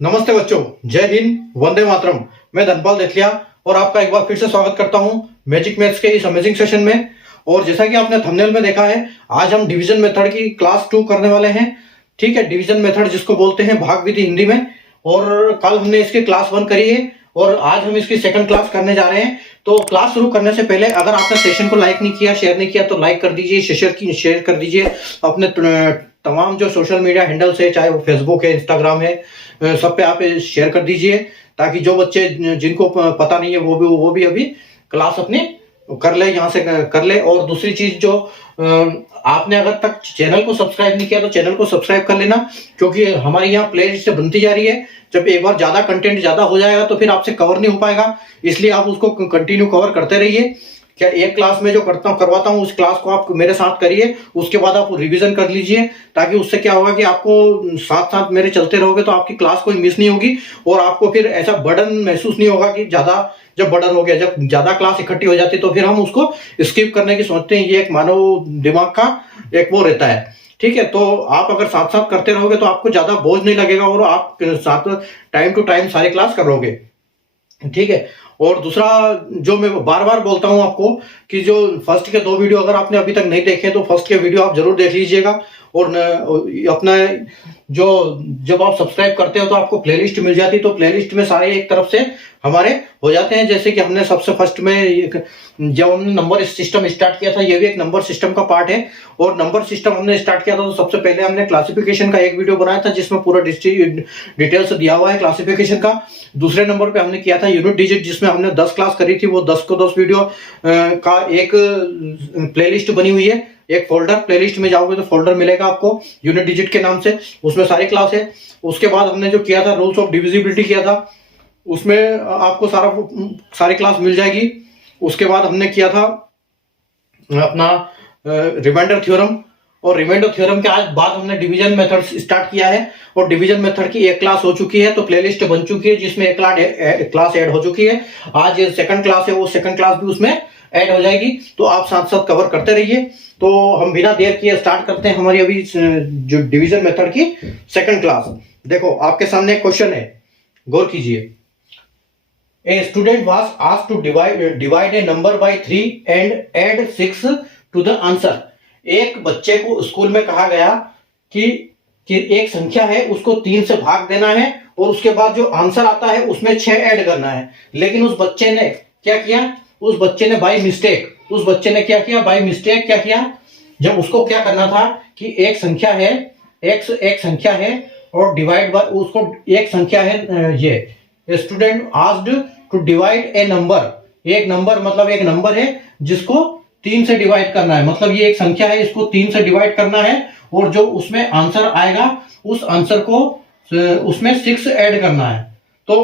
नमस्ते बच्चों, जय हिंद, वंदे मातरम। मैं धनपाल देथलिया और आपका एक बार फिर से स्वागत करता हूं मैजिक मैथ्स के इस अमेजिंग सेशन में। और जैसा कि आपने थंबनेल में देखा है, आज हम डिवीजन मेथड की क्लास 2 करने वाले हैं। ठीक है, डिवीजन मेथड जिसको बोलते हैं भाग विधि हिंदी में। और कल हमने इसकी क्लास 1 करी है और आज हम इसकी सेकंड क्लास करने जा रहे हैं। तो क्लास शुरू करने से पहले अगर आपने सेशन को लाइक नहीं किया, शेयर नहीं किया तो लाइक कर दीजिए, शेयर कर दीजिए अपने तमाम जो सोशल मीडिया हैंडल्स है, चाहे वो फेसबुक है, इंस्टाग्राम है, सब पे आप शेयर कर दीजिए ताकि जो बच्चे जिनको पता नहीं है वो भी अभी क्लास अपनी कर ले, यहाँ से कर ले। और दूसरी चीज जो आपने अगर तक चैनल को सब्सक्राइब नहीं किया तो चैनल को सब्सक्राइब कर लेना, क्योंकि हमारी यहाँ प्ले लिस्ट बनती जा रही है। जब एक बार ज्यादा कंटेंट ज्यादा हो जाएगा तो फिर आपसे कवर नहीं हो पाएगा, इसलिए आप उसको कंटिन्यू कवर करते रहिए। क्या एक क्लास में जो करवाता हूँ उस क्लास को आप मेरे साथ करिए, उसके बाद आप रिवीजन कर लीजिए, ताकि उससे क्या होगा कि आपको साथ साथ मेरे चलते रहोगे तो आपकी क्लास कोई मिस नहीं होगी और आपको फिर ऐसा बर्डन महसूस नहीं होगा कि जब बर्डन हो गया, जब ज्यादा क्लास इकट्ठी हो जाती तो फिर हम उसको स्किप करने की सोचते हैं। ये एक मानव दिमाग का एक वो रहता है। ठीक है, तो आप अगर साथ साथ करते रहोगे तो आपको ज्यादा बोझ नहीं लगेगा और आप साथ टाइम टू टाइम सारी क्लास करोगे। ठीक है, और दूसरा जो मैं बार बार बोलता हूं आपको कि जो फर्स्ट के 2 वीडियो अगर आपने अभी तक नहीं देखे तो फर्स्ट के वीडियो आप जरूर देख लीजिएगा। और अपना जो जब आप सब्सक्राइब करते हो तो आपको प्लेलिस्ट मिल जाती है, तो प्लेलिस्ट में सारे एक तरफ से हमारे हो जाते हैं। जैसे कि हमने सबसे फर्स्ट में जब हमने नंबर सिस्टम स्टार्ट किया था, ये भी एक नंबर सिस्टम का पार्ट है। और नंबर सिस्टम हमने स्टार्ट किया था तो सबसे पहले हमने क्लासिफिकेशन का एक वीडियो बनाया था जिसमें पूरा डिटेल्स दिया हुआ है क्लासिफिकेशन का। दूसरे नंबर पे हमने किया था यूनिट डिजिट, जिसमें हमने 10 क्लास करी थी। वो 10 को 10 वीडियो का एक प्लेलिस्ट बनी हुई है, एक फोल्डर। प्लेलिस्ट में जाओगे तो फोल्डर मिलेगा आपको यूनिट डिजिट के नाम से, उसमें सारी क्लास है। उसके बाद हमने जो किया था रूल्स ऑफ डिविजिबिलिटी किया था, उसमें आपको सारी क्लास मिल जाएगी। उसके बाद हमने किया था अपना रिमाइंडर थ्योरम, और रिमाइंडर थ्योरम के आज बाद हमने डिवीजन मेथड स्टार्ट किया है। और डिवीजन मेथड की एक क्लास हो चुकी है, तो प्लेलिस्ट बन चुकी है जिसमें एक क्लास ऐड हो चुकी है। आज ये सेकंड क्लास है, वो सेकंड क्लास भी उसमें ऐड हो जाएगी। तो आप साथ साथ कवर करते रहिए। तो हम बिना देर किए स्टार्ट करते हैं हमारी अभी जो डिवीजन मेथड की सेकंड क्लास। देखो आपके सामने एक क्वेश्चन है, गौर कीजिए। A student was asked to divide a number by 3 and add 6 to the answer. एक बच्चे को स्कूल में कहा गया कि एक संख्या है उसको 3 से भाग देना है और उसके बाद जो आंसर आता है उसमें 6 ऐड करना है। लेकिन उस बच्चे ने क्या किया, उस बच्चे ने बाय मिस्टेक क्या किया, जब उसको क्या करना था कि एक संख्या है x, एक संख्या है और डिवाइड बाय उसको एक संख्या है ये। Student asked to divide a number, एक नंबर मतलब एक नंबर है जिसको 3 से डिवाइड करना है। मतलब ये एक संख्या है, इसको 3 से डिवाइड करना है और जो उसमें आंसर आएगा उस आंसर को उसमें 6 ऐड करना है। तो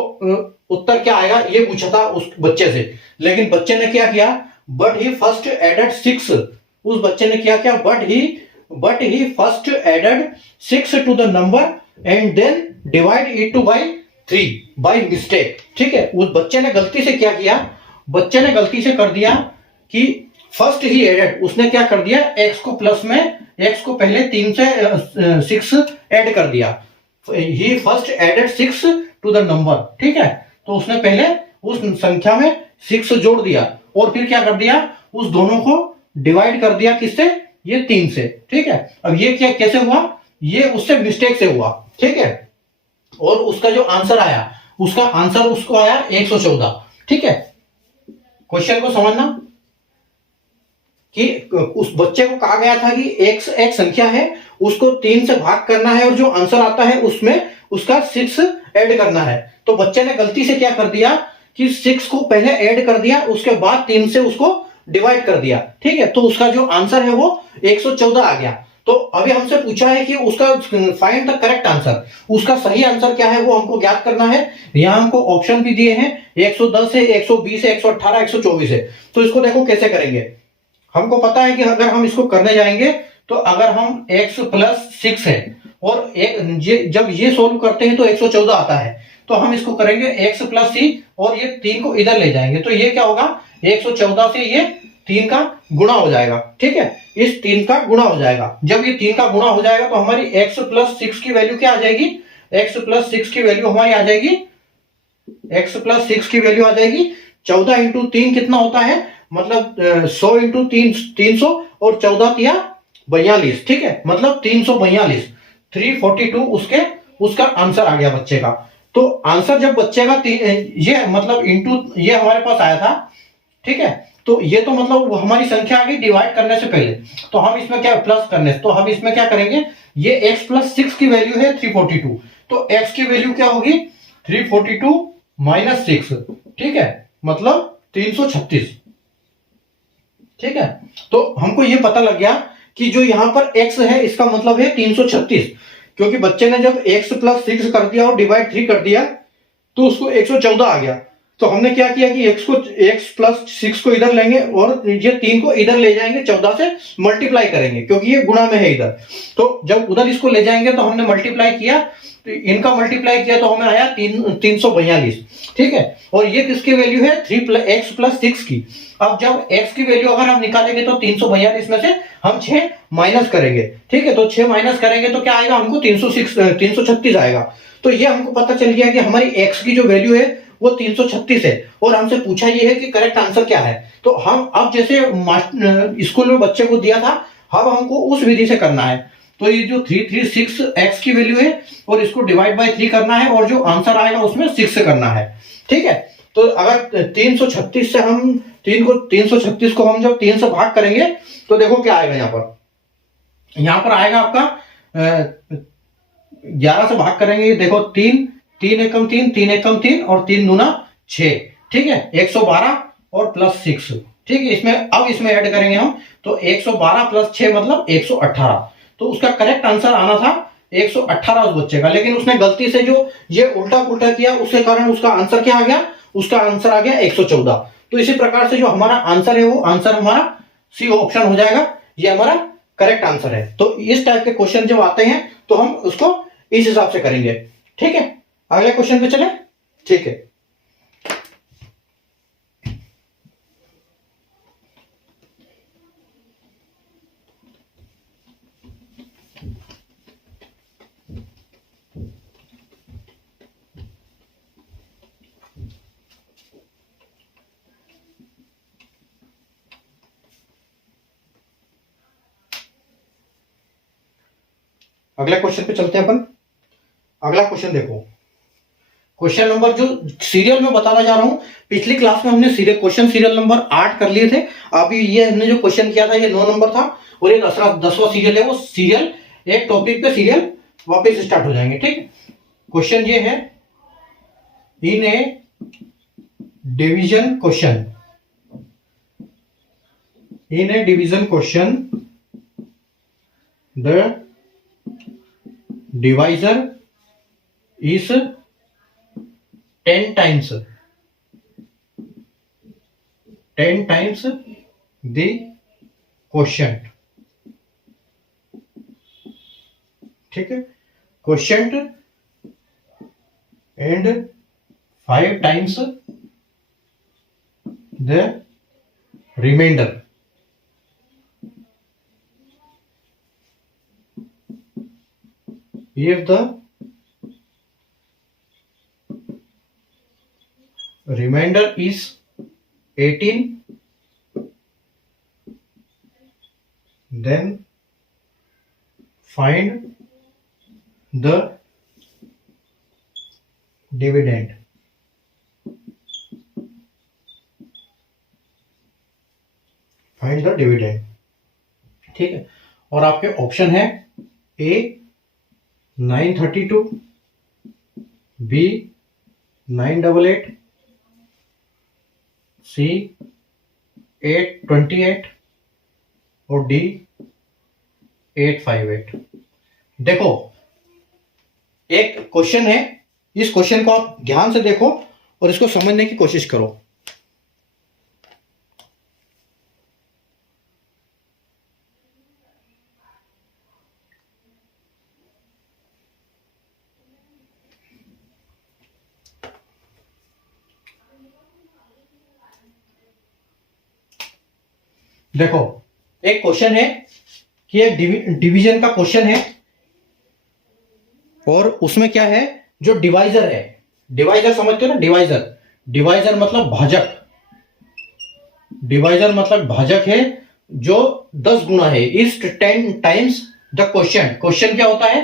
उत्तर क्या आएगा ये पूछा था उस बच्चे से। लेकिन बच्चे ने क्या किया, बट ही फर्स्ट एडेड 6। उस बच्चे ने क्या किया, but he first added 6 to the number and then divide it by 3 by mistake. ठीक है, उस बच्चे ने गलती से क्या किया, बच्चे ने गलती से कर दिया कि फर्स्ट ही एडेड, उसने क्या कर दिया, x को प्लस में x को पहले 3 से 6 ऐड कर दिया। He first added 6 to the number. ठीक है, तो उसने पहले उस संख्या में 6 जोड़ दिया और फिर क्या कर दिया, उस दोनों को डिवाइड कर दिया किससे, ये 3 से। ठीक है, अब ये क्या कैसे हुआ, ये उससे मिस्टेक से हुआ। ठीक है, और उसका जो आंसर आया, उसका आंसर उसको आया 114। ठीक है, क्वेश्चन को समझना कि उस बच्चे को कहा गया था कि एक संख्या है उसको 3 से भाग करना है और जो आंसर आता है उसमें उसका 6 ऐड करना है। तो बच्चे ने गलती से क्या कर दिया कि 6 को पहले ऐड कर दिया, उसके बाद 3 से उसको डिवाइड कर दिया। ठीक है, तो उसका जो आंसर है वो 114 आ गया। तो अभी हमसे पूछा है कि उसका फाइंड द करेक्ट आंसर, उसका सही आंसर क्या है वो हमको ज्ञात करना है। यहां हमको ऑप्शन भी दिए हैं, 110 है, 120 है, 118, 124 है। तो इसको देखो कैसे करेंगे। हमको पता है कि अगर हम इसको करने जाएंगे तो अगर हम x प्लस 6 है और जब ये सोल्व करते हैं तो 114 आता है, तो हम इसको करेंगे x प्लस सी और ये 3 को इधर ले जाएंगे तो ये क्या होगा, 114 से ये 3 का गुणा हो जाएगा। ठीक है, इस 3 का गुणा हो जाएगा। जब ये 3 का गुणा हो जाएगा तो हमारी x प्लस 6 की वैल्यू क्या आ जाएगी, x प्लस 6 की वैल्यू हमारी आ जाएगी, x प्लस 6 की वैल्यू आ जाएगी 14 इंटू 3 कितना होता है, मतलब 100 इंटू 300 और 14 तिया 42, ठीक है, मतलब 342, 342 उसका आंसर आ गया बच्चे का। तो आंसर जब बच्चे का ये मतलब इंटू ये हमारे पास आया था, ठीक है, तो ये तो मतलब हमारी संख्या आ गई डिवाइड करने से पहले। तो हम इसमें क्या प्लस करने से, तो हम इसमें क्या करेंगे, ये x प्लस 6 की वैल्यू है 342, तो x की वैल्यू क्या होगी 342 माइनस 6, ठीक है, मतलब 336, ठीक है। तो हमको ये पता लग गया कि जो यहां पर x है इसका मतलब है 336, क्योंकि बच्चे ने जब x प्लस 6 कर दिया और डिवाइड 3 कर दिया तो उसको 114 आ गया। तो हमने क्या किया कि x प्लस 6 को इधर लेंगे और ये 3 को इधर ले जाएंगे, 14 से मल्टीप्लाई करेंगे क्योंकि ये गुणा में है इधर। तो जब उधर इसको ले जाएंगे तो हमने मल्टीप्लाई किया, तो इनका मल्टीप्लाई किया तो हमें आया 342, ठीक है। और ये किसकी वैल्यू है x प्लस 6 की। अब जब x की वैल्यू अगर हम निकालेंगे तो 342 में से हम 6 माइनस करेंगे, ठीक है, तो 6 माइनस करेंगे तो क्या आएगा हमको 336 आएगा। तो ये हमको पता चल गया कि हमारी x की जो वैल्यू है वो 336 है, और हमसे पूछा ये है कि करेक्ट आंसर क्या है। तो हम अब जैसे स्कूल में बच्चे को दिया था, अब हमको उस विधि से करना है। तो ये जो 336 x की वैल्यू है और इसको डिवाइड बाय 3 करना है, और जो आंसर आएगा उसमें 6 से करना है, ठीक है। तो अगर 336 से हम 336 को हम जब 3 से भाग करेंगे तो देखो क्या आएगा, यहाँ पर आएगा आपका 11 से भाग करेंगे, देखो 3 3 एकम 3 3 एकम 3 और 3 दूना 6, ठीक है, 112 और प्लस 6, ठीक है। इसमें ऐड करेंगे हम, तो 112 प्लस 6 मतलब 118। तो उसका करेक्ट आंसर आना था 118 उस बच्चे का, लेकिन उसने गलती से जो ये उल्टा पुल्टा किया उसके कारण उसका आंसर क्या आ गया, उसका आंसर आ गया 114। तो इसी प्रकार से जो हमारा आंसर है वो आंसर हमारा सी ऑप्शन हो जाएगा, ये हमारा करेक्ट आंसर है। तो इस टाइप के क्वेश्चन जब आते हैं तो हम उसको इस हिसाब से करेंगे, ठीक है। अगले क्वेश्चन पे चले, ठीक है। अगले क्वेश्चन पे चलते हैं अपन। अगला क्वेश्चन देखो, क्वेश्चन नंबर जो सीरियल में बताना जा रहा हूं, पिछली क्लास में हमने सीरियल नंबर 8 कर लिए थे। अभी ये हमने जो क्वेश्चन किया था ये 9 नंबर था, और ये 10वां सीरियल है। वो सीरियल एक टॉपिक पे सीरियल वापस स्टार्ट हो जाएंगे, ठीक। क्वेश्चन ये है, in a division question, in a division question the divisor is 10 times the quotient, ठीक है, quotient and 5 times the remainder. If the remainder is 18, then find the dividend. Find the dividend, ठीक है। और आपके option है ए 932, B 988, सी 828 और D 858। देखो एक क्वेश्चन है, इस क्वेश्चन को आप ध्यान से देखो और इसको समझने की कोशिश करो। देखो एक क्वेश्चन है कि एक डिवीजन का क्वेश्चन है, और उसमें क्या है, जो डिवाइजर है, डिवाइजर समझते हो ना, डिवाइजर, डिवाइजर मतलब भाजक, डिवाइजर मतलब भाजक है जो 10 गुना है, is 10 times the question. Question क्या होता है,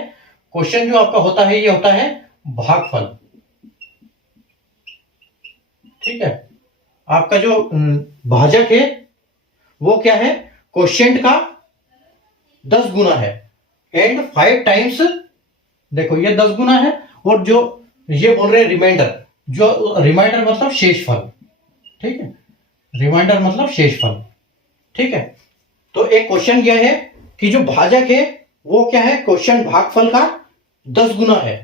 क्वेश्चन जो आपका होता है ये होता है भागफल। ठीक है, आपका जो भाजक है वो क्या है, क्वेश्चन का 10 गुना है, एंड 5 टाइम्स, देखो ये 10 गुना है, और जो ये बोल रहे हैं रिमाइंडर, जो रिमाइंडर मतलब शेषफल। ठीक है, रिमाइंडर मतलब शेषफल। ठीक है, तो एक क्वेश्चन क्या है कि जो भाजक है वो क्या है, क्वेश्चन भागफल का 10 गुना है।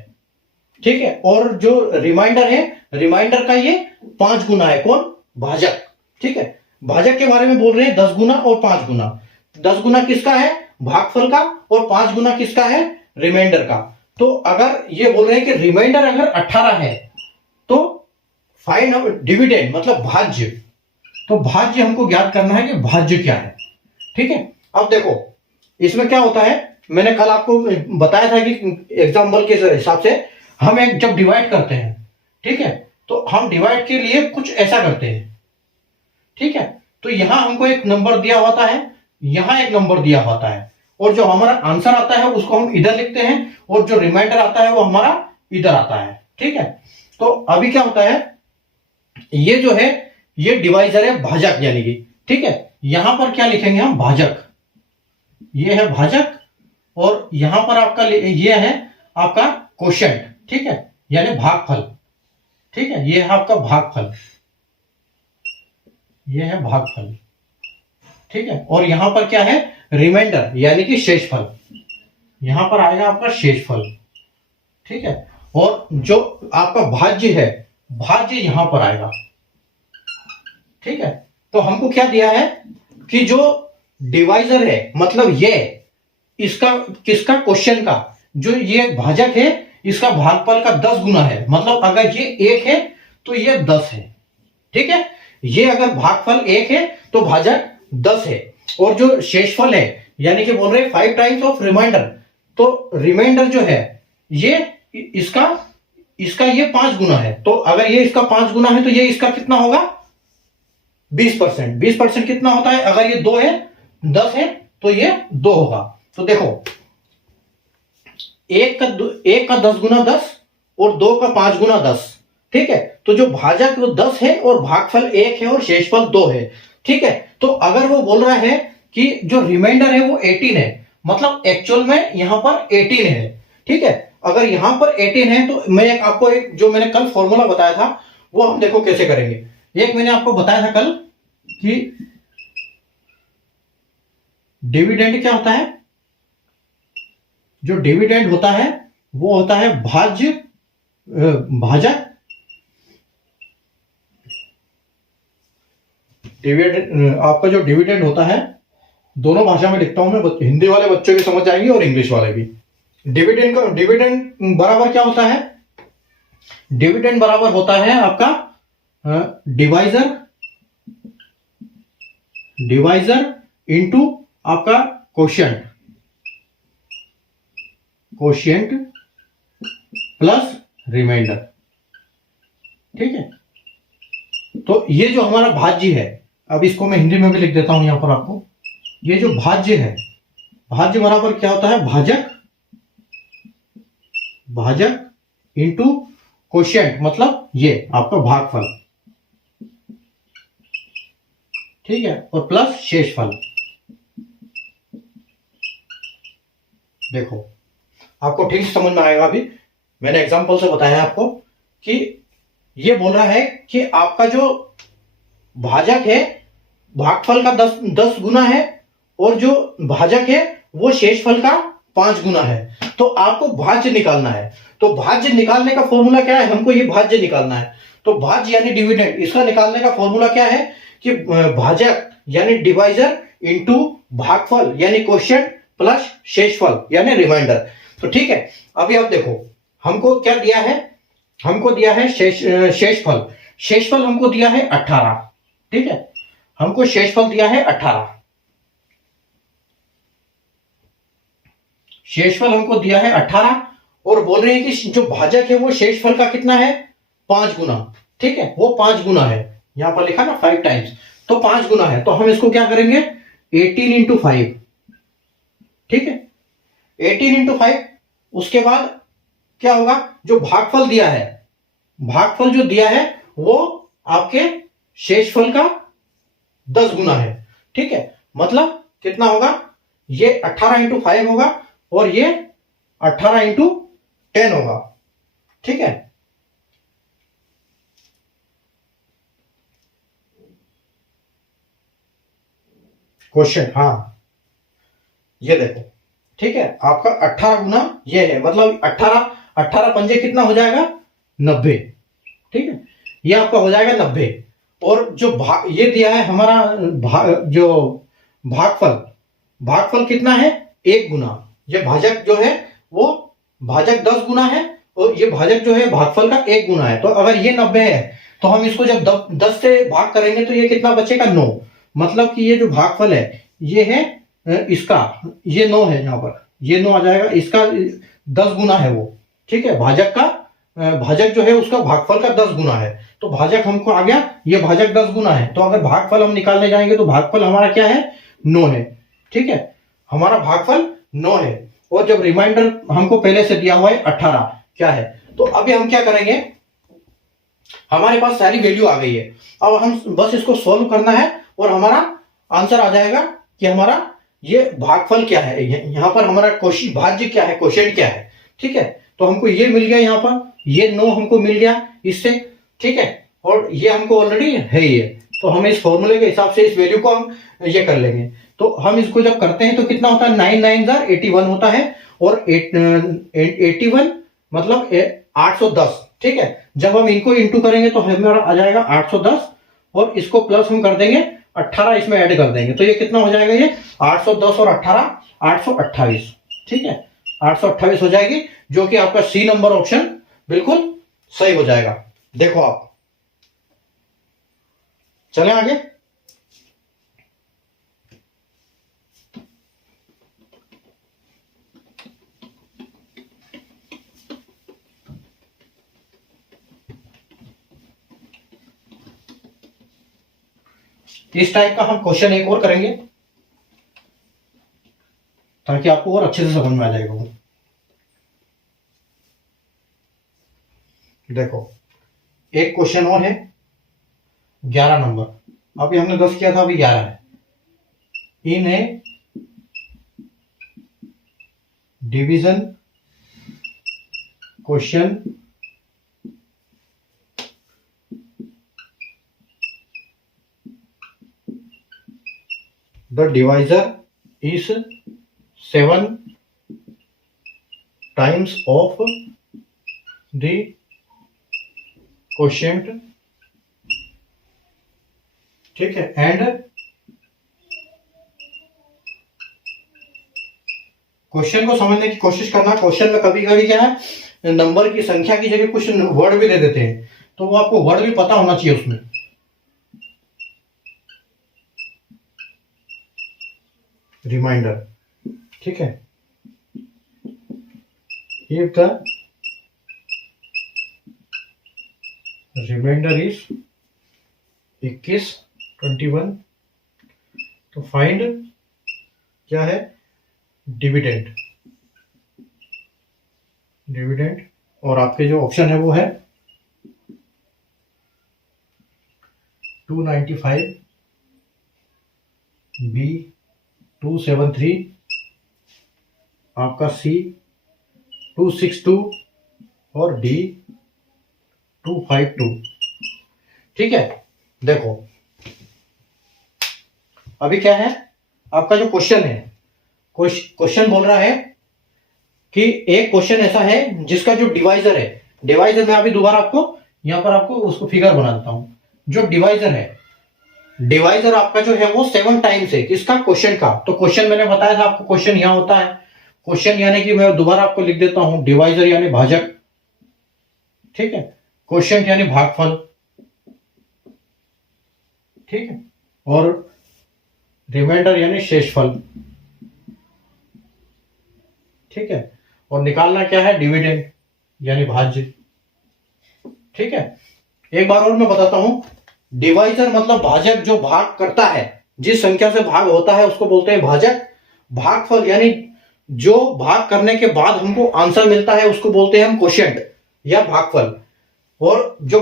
ठीक है, और जो रिमाइंडर है, रिमाइंडर का ये 5 गुना है, कौन, भाजक। ठीक है, भाजक के बारे में बोल रहे हैं 10 गुना और 5 गुना। 10 गुना किसका है, भागफल का, और 5 गुना किसका है, रिमाइंडर का। तो अगर ये बोल रहे हैं कि रिमाइंडर अगर 18 है तो फाइंड डिविडेंड मतलब भाज्य, तो भाज्य हमको ज्ञात करना है कि भाज्य क्या है। ठीक है, अब देखो इसमें क्या होता है, मैंने कल आपको बताया था कि एग्जाम्पल के हिसाब से हम एक जब डिवाइड करते हैं, ठीक है, तो हम डिवाइड के लिए कुछ ऐसा करते हैं। ठीक है, तो यहां हमको एक नंबर दिया होता है, यहां एक नंबर दिया होता है, और जो हमारा आंसर आता है उसको हम इधर लिखते हैं, और जो रिमाइंडर आता है वो हमारा इधर आता है। ठीक है, तो अभी क्या होता है, ये जो है ये डिवाइजर है भाजक यानी कि, ठीक है, यहां पर क्या लिखेंगे हम, भाजक, ये है भाजक, और यहां पर आपका ये है आपका क्वोशिएंट। ठीक है, यानी भागफल। ठीक है, ये है आपका भागफल, ये है भागफल। ठीक है, और यहां पर क्या है, रिमाइंडर यानी कि शेषफल, यहां पर आएगा आपका शेषफल। ठीक है, और जो आपका भाज्य है, भाज्य यहां पर आएगा। ठीक है, तो हमको क्या दिया है कि जो डिवाइजर है मतलब ये इसका किसका, क्वेश्चन का, जो ये भाजक है इसका भागफल का 10 गुना है, मतलब अगर ये 1 है तो ये 10 है। ठीक है, ये अगर भागफल 1 है तो भाजक 10 है, और जो शेषफल है यानी कि बोल रहे हैं 5 टाइम्स ऑफ रिमाइंडर, तो रिमाइंडर जो है ये इसका इसका ये 5 गुना है, तो अगर ये इसका 5 गुना है तो ये इसका कितना होगा, 20%। 20% कितना होता है, अगर ये 2 है, 10 है तो ये 2 होगा। तो देखो एक का 10 गुना 10 और 2 का 5 गुना 10। ठीक है, तो जो भाजक वो 10 है और भागफल 1 है और शेषफल 2 है। ठीक है, तो अगर वो बोल रहा है कि जो रिमाइंडर है वो 18 है, मतलब एक्चुअल में यहां पर 18 है। ठीक है, अगर यहां पर 18 है तो मैं आपको एक जो मैंने कल फॉर्मूला बताया था वो हम देखो कैसे करेंगे। एक मैंने आपको बताया था कल कि डिविडेंड क्या होता है, जो डिविडेंड होता है वो होता है भाज्य, भाजक, डिविडेंड, आपका जो डिविडेंड होता है, दोनों भाषा में लिखता हूं मैं, हिंदी वाले बच्चों भी समझ जाएंगे और इंग्लिश वाले भी। डिविडेंड का डिविडेंड बराबर क्या होता है, डिविडेंड बराबर होता है आपका डिवाइजर, डिवाइजर इनटू आपका क्वोशिएंट, क्वोशिएंट प्लस रिमाइंडर। ठीक है, तो ये जो हमारा भाज्य है, अब इसको मैं हिंदी में भी लिख देता हूं यहां पर आपको, ये जो भाज्य है, भाज्य बराबर क्या होता है, भाजक, भाजक इंटू क्वोशिएंट मतलब ये आपका भागफल। ठीक है, और प्लस शेषफल। देखो आपको ठीक से समझ में आएगा, अभी मैंने एग्जांपल से बताया आपको कि ये बोल रहा है कि आपका जो भाजक है भागफल का 10 गुना है, और जो भाजक है वो शेषफल का 5 गुना है, तो आपको भाज्य निकालना है। तो भाज्य निकालने का फॉर्मूला क्या है, हमको ये भाज्य निकालना है, तो भाज्य यानी डिविडेंड, इसका निकालने का फॉर्मूला क्या है कि भाजक यानी डिवाइजर इंटू भागफल यानी क्वोशिएंट प्लस शेषफल यानी रिमाइंडर। तो ठीक है, अभी आप देखो हमको क्या दिया है, हमको दिया है शेषफल, शेषफल हमको दिया है 18। ठीक है, हमको शेषफल दिया है 18, शेषफल हमको दिया है 18, और बोल रहे हैं कि जो भाजक है वो शेषफल का कितना है, 5 गुना। ठीक है, वो 5 गुना है, यहां पर लिखा ना 5 टाइम्स, तो 5 गुना है। तो हम इसको क्या करेंगे, 18 इंटू 5। ठीक है, 18 इंटू 5। उसके बाद क्या होगा, जो भागफल दिया है, भागफल जो दिया है वो आपके शेषफल का 10 गुना है। ठीक है, मतलब कितना होगा, ये 18 इंटू 5 होगा और ये 18 इंटू 10 होगा। ठीक है, क्वेश्चन, हाँ ये देखो। ठीक है, आपका 18 गुना ये है, मतलब 18, 18 पंजे कितना हो जाएगा, 90। ठीक है, ये आपका हो जाएगा 90। और जो ये दिया है हमारा जो भागफल, भागफल कितना है, 1 गुना। ये भाजक जो है वो भाजक 10 गुना है और ये भाजक जो है भागफल का 1 गुना है। तो अगर ये 90 है तो हम इसको जब 10 से भाग करेंगे तो ये कितना बचेगा, 9। मतलब कि ये जो भागफल है ये है इसका, ये 9 है, यहाँ पर ये 9 आ जाएगा, इसका 10 गुना है वो। ठीक है, भाजक का भाजक जो है उसका भागफल का 10 गुना है। तो भाजक हमको आ गया, ये भाजक 10 गुना है। तो अगर भागफल हम निकालने जाएंगे तो भागफल हमारा क्या है, 9 है। ठीक है, हमारा भागफल 9 है। और जब रिमाइंडर हमको पहले से दिया हुआ है 18 क्या है, तो अभी हम क्या करेंगे, हमारे पास सारी वैल्यू आ गई है। अब हम बस इसको सोल्व करना है और हमारा आंसर आ जाएगा कि हमारा ये भागफल क्या है, यहां पर हमारा कोशिश भाज्य क्या है, क्वोशिएंट क्या है। ठीक है, तो हमको ये मिल गया, यहाँ पर ये 9 हमको मिल गया इससे। ठीक है, और ये हमको ऑलरेडी है ये, तो हम इस फॉर्मूले के हिसाब से इस वैल्यू को हम ये कर लेंगे। तो हम इसको जब करते हैं तो कितना होता है, 9 9 81 होता है। और 81 मतलब 810। ठीक है, जब हम इनको इंटू करेंगे तो हमारा आ जाएगा 810 और इसको प्लस हम कर देंगे 18 इसमें ऐड कर देंगे, तो ये कितना हो जाएगा, ये 810 और 18 828। ठीक है, 828 हो जाएगी, जो कि आपका सी नंबर ऑप्शन बिल्कुल सही हो जाएगा। देखो आप, चलें आगे। इस टाइप का हम क्वेश्चन एक और करेंगे ताकि आपको और अच्छे से समझ में आ जाएगा वो। देखो, एक क्वेश्चन और है 11 नंबर, अभी हमने 10 किया था, अभी 11 है। In a division question the divisor is 7 times of the quotient। ठीक है, एंड क्वेश्चन को समझने की कोशिश करना। क्वेश्चन में कभी कभी क्या है, नंबर की संख्या की जगह कुछ वर्ड भी दे देते हैं, तो वो आपको वर्ड भी पता होना चाहिए उसमें। रिमाइंडर, ठीक है, if the रिमाइंडर इज 21 21, तो फाइंड क्या है, डिविडेंड। डिविडेंड, और आपके जो ऑप्शन है वो है 295, बी 273, आपका सी 262 और डी 252। ठीक है, देखो अभी क्या है, आपका जो क्वेश्चन है, क्वेश्चन बोल रहा है कि एक क्वेश्चन ऐसा है जिसका जो डिवाइजर है, डिवाइजर में अभी दोबारा आपको यहां पर आपको उसको फिगर बना देता हूं। जो डिवाइजर है, डिवाइजर आपका जो है वो 7 टाइम्स है किसका, क्वेश्चन का। तो क्वेश्चन मैंने बताया था आपको, क्वेश्चन यहां होता है, क्वेश्चन यानी कि मैं दोबारा आपको लिख देता हूं, डिवाइजर यानी भाजक। ठीक है, क्वेश्चन यानी भागफल। ठीक है, और रिमाइंडर यानी शेषफल। ठीक है, और निकालना क्या है, डिविडेंड। यानी भाज्य। ठीक है, एक बार और मैं बताता हूं। डिवाइजर मतलब भाजक, जो भाग करता है, जिस संख्या से भाग होता है उसको बोलते हैं भाजक। भागफल यानी जो भाग करने के बाद हमको आंसर मिलता है उसको बोलते हैं हम क्वोशिएंट या भागफल। और जो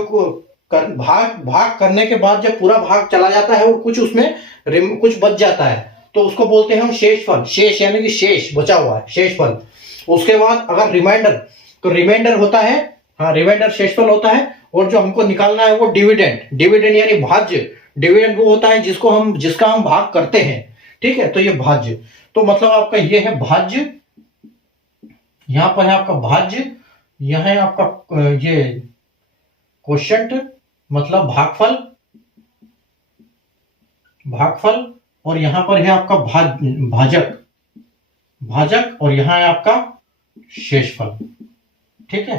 भाग भाग करने के बाद जब पूरा भाग चला जाता है और कुछ उसमें कुछ बच जाता है तो उसको बोलते हैं हम शेषफल। शेष यानी कि शेष बचा हुआ है, शेषफल। उसके बाद अगर रिमाइंडर, तो रिमाइंडर होता है, हाँ रिमाइंडर शेषफल होता है। और जो हमको निकालना है वो डिविडेंड। डिविडेंड यानी भाज्य। डिविडेंड वो होता है जिसका हम भाग करते हैं। ठीक है, तो ये भाज्य। तो मतलब आपका ये है भाज्य, यहां पर है आपका भाज्य, यह है आपका ये क्वोशिएंट मतलब भागफल, भागफल। और यहां पर है आपका भाजक, भाजक। और यहां है आपका शेषफल। ठीक है,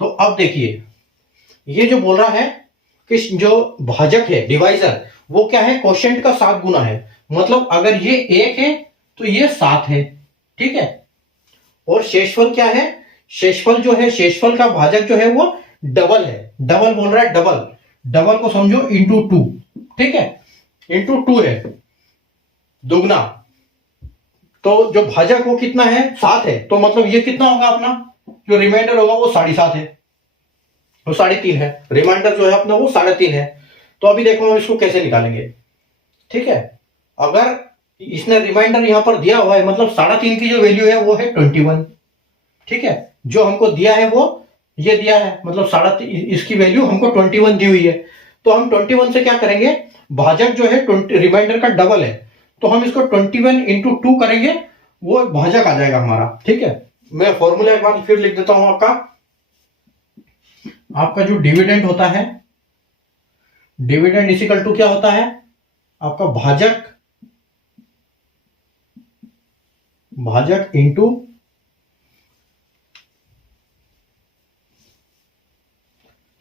तो अब देखिए ये जो बोल रहा है कि जो भाजक है डिवाइजर, वो क्या है, क्वोशिएंट का 7 गुना है। मतलब अगर ये 1 है तो ये 7 है। ठीक है, और शेषफल क्या है, शेषफल जो है, शेषफल का भाजक जो है वो डबल है। डबल बोल रहा है, डबल। डबल को समझो इंटू 2। ठीक है, इंटू 2 है, दुगना। तो जो भाजक वो कितना है, 7 है। तो मतलब ये कितना होगा अपना, जो रिमाइंडर होगा वो 7.5 है, वो 3.5 है। रिमाइंडर जो है अपना वो 3.5 है। तो अभी देखो हम इसको कैसे निकालेंगे। ठीक है, अगर इसने रिमाइंडर यहां पर दिया हुआ है, मतलब 3.5 की जो वैल्यू है वो है 21। ठीक है, जो हमको दिया है वो ये दिया है, मतलब 3.5, इसकी वैल्यू हमको 21 दी हुई है। तो हम 21 से क्या करेंगे, भाजक जो है 20 रिमाइंडर का डबल है, तो हम इसको 21 इंटू 2 करेंगे, वो भाजक आ जाएगा हमारा। ठीक है, मैं फॉर्मूला एक बार फिर लिख देता हूं। आपका आपका जो डिविडेंड होता है, डिविडेंड इक्वल टू क्या होता है आपका भाजक, भाजक इंटू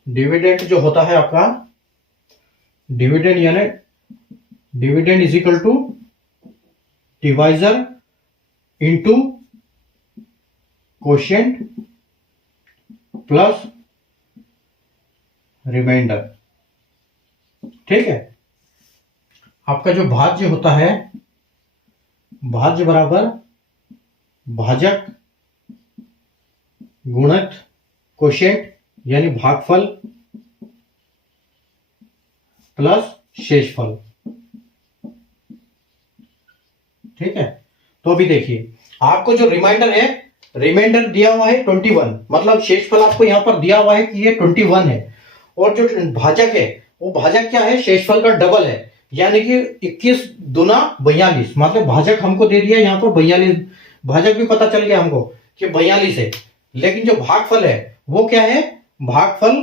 डिविडेंड जो होता है आपका, डिविडेंड यानी dividend is equal to divisor into quotient plus remainder. ठीक है, आपका जो भाज्य होता है, भाज्य बराबर भाजक गुणक क्वोशिएंट यानी भागफल प्लस शेषफल। ठीक है, तो अभी देखिए आपको जो रिमाइंडर है, रिमाइंडर दिया हुआ है 21, मतलब शेषफल आपको यहां पर दिया हुआ है कि ये 21 है। और जो भाजक है वो भाजक क्या है, शेषफल का डबल है, यानी कि 21 दुना 42। मतलब भाजक हमको दे दिया यहां पर 42, भाजक भी पता चल गया हमको कि 42 है। लेकिन जो भागफल है वो क्या है, भागफल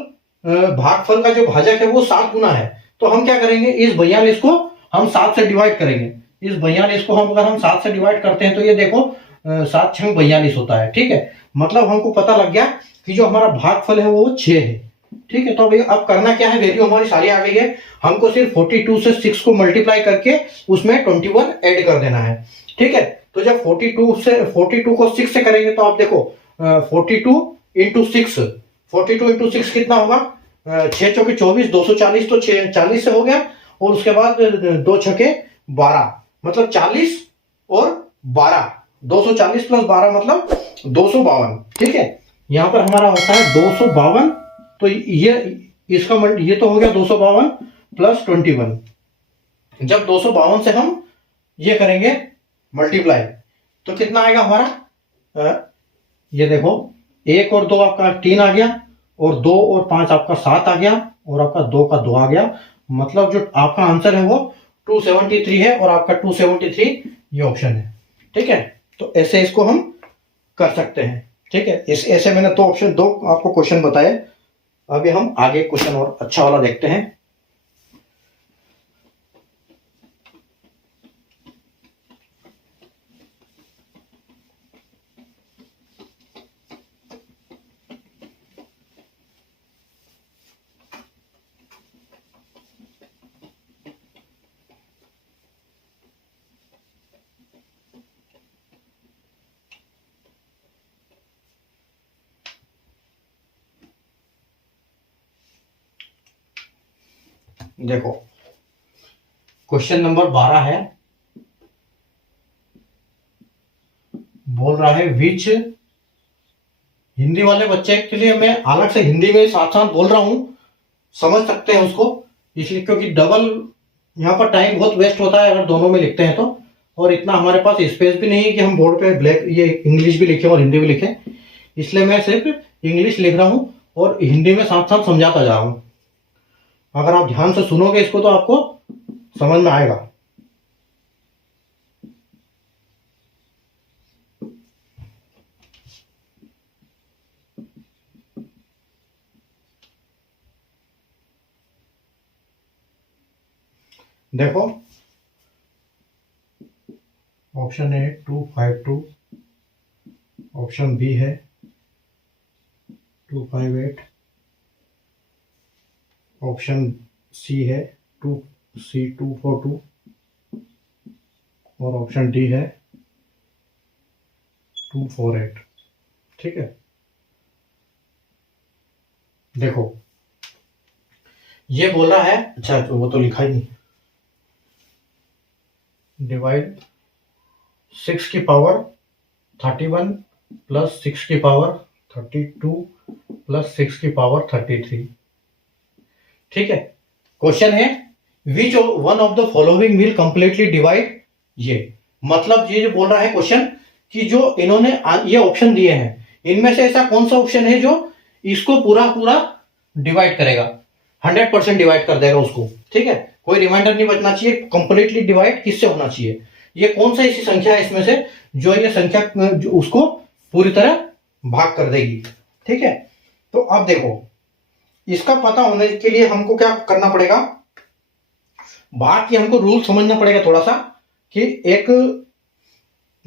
भागफल का जो भाजक है वो 7 गुना है। तो हम क्या करेंगे, इस 42 को हम 7 से डिवाइड करेंगे। इस 42 को हम अगर हम 7 से डिवाइड करते हैं तो ये देखो 7 छंग 42 होता है। ठीक है, मतलब हमको पता लग गया कि जो हमारा भागफल है वो 6 है। ठीक है, तो अब करना क्या है, वैल्यू हमारी सारी आ गई है। हमको सिर्फ 42 से 6 को मल्टीप्लाई करके उसमें 21 ऐड कर देना है। ठीक है, तो जब 42 को 6 से करेंगे तो आप देखो 42 इंटू 6, 42 इंटू 6 कितना होगा, 6 चौके 24, 240, तो 40 से हो गया। और उसके बाद 2 छके 12, मतलब 40 और 12, 240 प्लस 12 मतलब 252। ठीक है, यहां पर हमारा होता है 252। तो ये इसका ये तो हो गया 252 प्लस 21। जब 252 से हम ये करेंगे मल्टीप्लाई तो कितना आएगा हमारा, ये देखो 1 और 2 आपका 3 आ गया, और 2 और 5 आपका 7 आ गया, और आपका 2 का 2 आ गया। मतलब जो आपका आंसर है वो 273 है, और आपका 273 ये ऑप्शन है। ठीक है, तो ऐसे इसको हम कर सकते हैं। ठीक है, इस ऐसे मैंने दो आपको क्वेश्चन बताए। अभी हम आगे क्वेश्चन और अच्छा वाला देखते हैं। देखो क्वेश्चन नंबर 12 है, बोल रहा है विच, हिंदी वाले बच्चे के लिए मैं अलग से हिंदी में साथ साथ बोल रहा हूं, समझ सकते हैं उसको, इसलिए क्योंकि डबल यहाँ पर टाइम बहुत वेस्ट होता है अगर दोनों में लिखते हैं तो, और इतना हमारे पास स्पेस भी नहीं है कि हम बोर्ड पे ब्लैक ये इंग्लिश भी लिखें और हिंदी भी लिखें, इसलिए मैं सिर्फ इंग्लिश लिख रहा हूं और हिंदी में साथ साथ समझाता जा रहा हूं। अगर आप ध्यान से सुनोगे इसको तो आपको समझ में आएगा। देखो ऑप्शन ए 252, ऑप्शन बी है 258, ऑप्शन सी है 242 और ऑप्शन डी है 248। ठीक है, देखो ये बोल रहा है, अच्छा वो तो लिखा ही नहीं, डिवाइड 6 की पावर 31 प्लस 6 की पावर 32 प्लस 6 की पावर 33। ठीक है, क्वेश्चन है which one of the following will completely divide, ये मतलब ये जो बोल रहा है क्वेश्चन कि जो इन्होंने ये ऑप्शन दिए हैं इनमें से ऐसा कौन सा ऑप्शन है जो इसको पूरा पूरा डिवाइड करेगा, 100% डिवाइड कर देगा उसको। ठीक है, कोई रिमाइंडर नहीं बचना चाहिए, कंप्लीटली डिवाइड किससे होना चाहिए, ये कौन सा ऐसी संख्या है इसमें से जो ये संख्या जो उसको पूरी तरह भाग कर देगी। ठीक है, तो अब देखो इसका पता होने के लिए हमको क्या करना पड़ेगा, भाग की हमको रूल समझना पड़ेगा थोड़ा सा, कि एक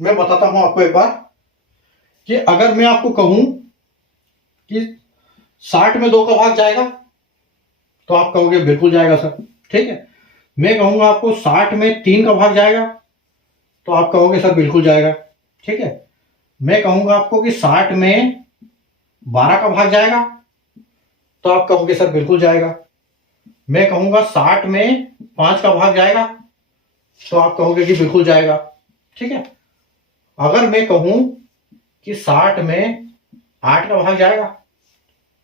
मैं बताता हूं आपको एक बार, कि अगर मैं आपको कहूं कि 60 में 2 का भाग जाएगा तो आप कहोगे बिल्कुल जाएगा सर। ठीक है, मैं कहूंगा आपको 60 में 3 का भाग जाएगा तो आप कहोगे सर बिल्कुल जाएगा। ठीक है, मैं कहूंगा आपको कि 60 में 12 का भाग जाएगा तो आप कहोगे सर बिल्कुल जाएगा। मैं कहूंगा 60 में 5 का भाग जाएगा तो आप कहोगे कि बिल्कुल जाएगा। ठीक है, अगर मैं कहूं कि 60 में 8 का भाग जाएगा